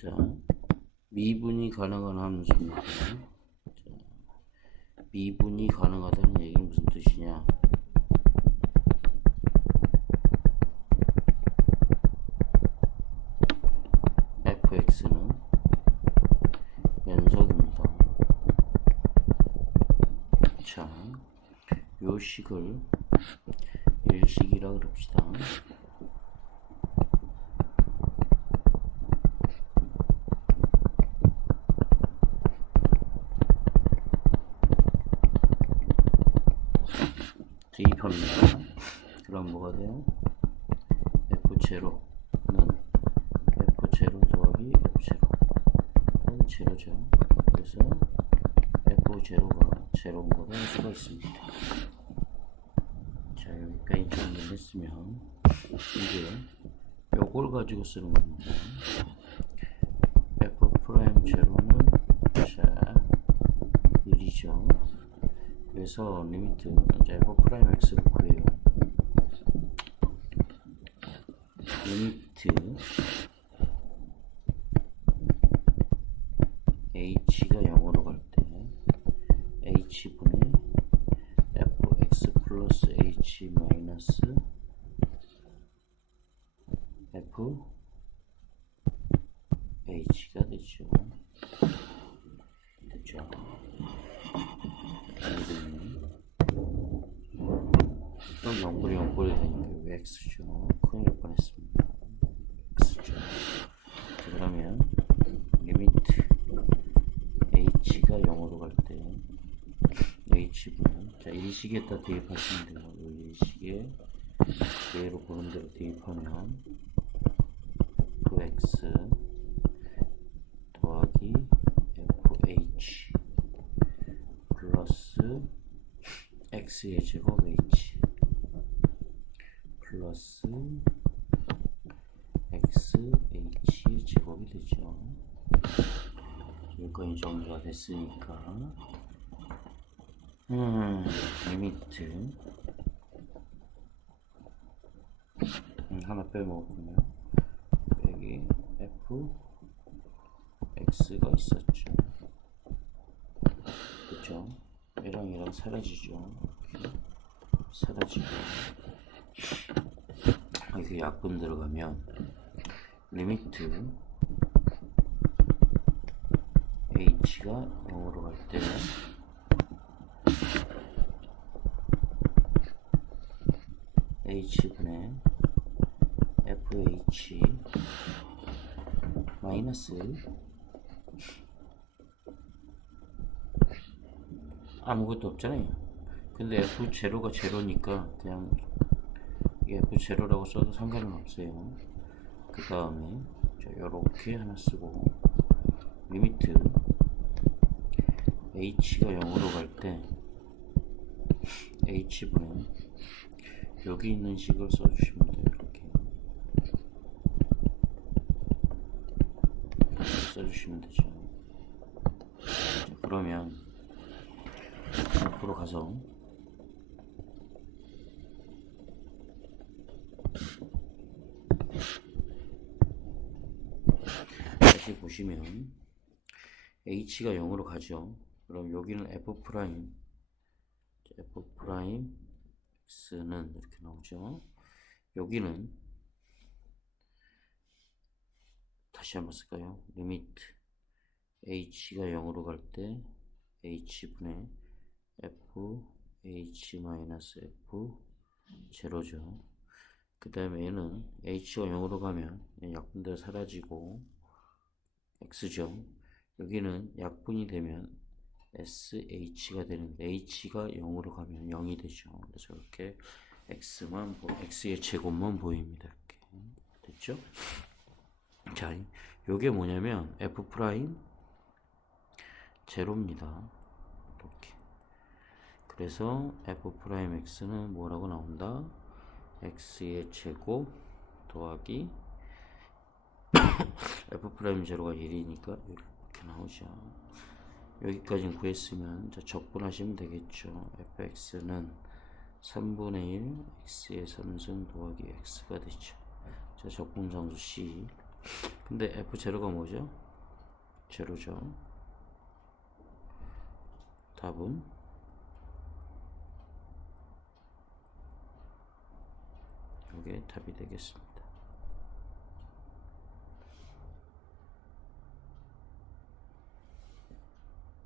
자, 미분이 가능한 함수입니다. 자, 미분이 가능하다는 얘기는 무슨 뜻이냐? fx는 연속입니다. 자, 요 식을 일식이라 그럽시다. 대입합니다. 그럼 뭐가 돼요? F0는 F0 더하기 F0 더하기 제로죠. 그래서 F0가 제로인 거를 알 수가 있습니다. 자, 여기까지 정리했으면 이제 요걸 가지고 쓰는 겁니다. F 프라임 제로는 자 1이죠. 그래서 리미트 이제 f 프라임 x를 구해요. 리미트 h가 0으로 갈 때 h분의 fx 플러스 h 마이너스 f h가 되죠. 됐죠. 또 0분의 0분이 되니까 왜 x죠? 큰일 날 뻔했습니다. x죠. 자, 그러면 리미트 h가 0으로 갈 때 h분은 자 일식에다 대입하시면 돼요. 이 일식에 그대로 보는 대로 대입하면 fx 더하기 fh 플러스 x의 제곱 h 플러스 xh의 제곱이 되죠. 여기까지 정리가 됐으니까 음 리미트 음, 하나 빼먹었군요. 여기 f x가 있었죠. 그쵸? 얘랑 얘랑 사라지죠. 사라지고 이렇게 약분 들어가면 리미트 h가 0으로 갈때 h분의 fh 마이너스 아무것도 없잖아요. 근데 F 제로가 제로니까 그냥 F 제로라고 써도 상관은 없어요. 그 다음에 요렇게 하나 쓰고 리미트 h가 0으로 갈 때 h분의 여기 있는 식을 써주시면 돼요. 이렇게 써주시면 되죠. 자, 그러면 앞으로 가서 다시 보시면 h가 0으로 가죠. 그럼 여기는 f 프라임 f 프라임 x는 이렇게 나오죠. 여기는 다시 한번 쓸까요? 리미트 h가 0으로 갈 때 h분의 f h 마이너스 f 제로죠. 그 다음에 얘는 h가 0으로 가면 약분대로 사라지고 x죠. 여기는 약분이 되면 sh가 되는데 h가 0으로 가면 0이 되죠. 그래서 이렇게 x만 보, x의 제곱만 보입니다. 이렇게 됐죠? 자, 요게 뭐냐면 f 프라임 제로입니다. 이렇게. 그래서 f 프라임 x는 뭐라고 나온다? x의 제곱 더하기 f 프라임 제로가 1이니까 이렇게 나오죠. 여기까지 구했으면 자, 적분하시면 되겠죠. fx는 3분의 1 x의 3승 더하기 x가 되죠. 자, 적분상수 C 근데 F0가 뭐죠? 제로죠. 답은 이게 답이 되겠습니다.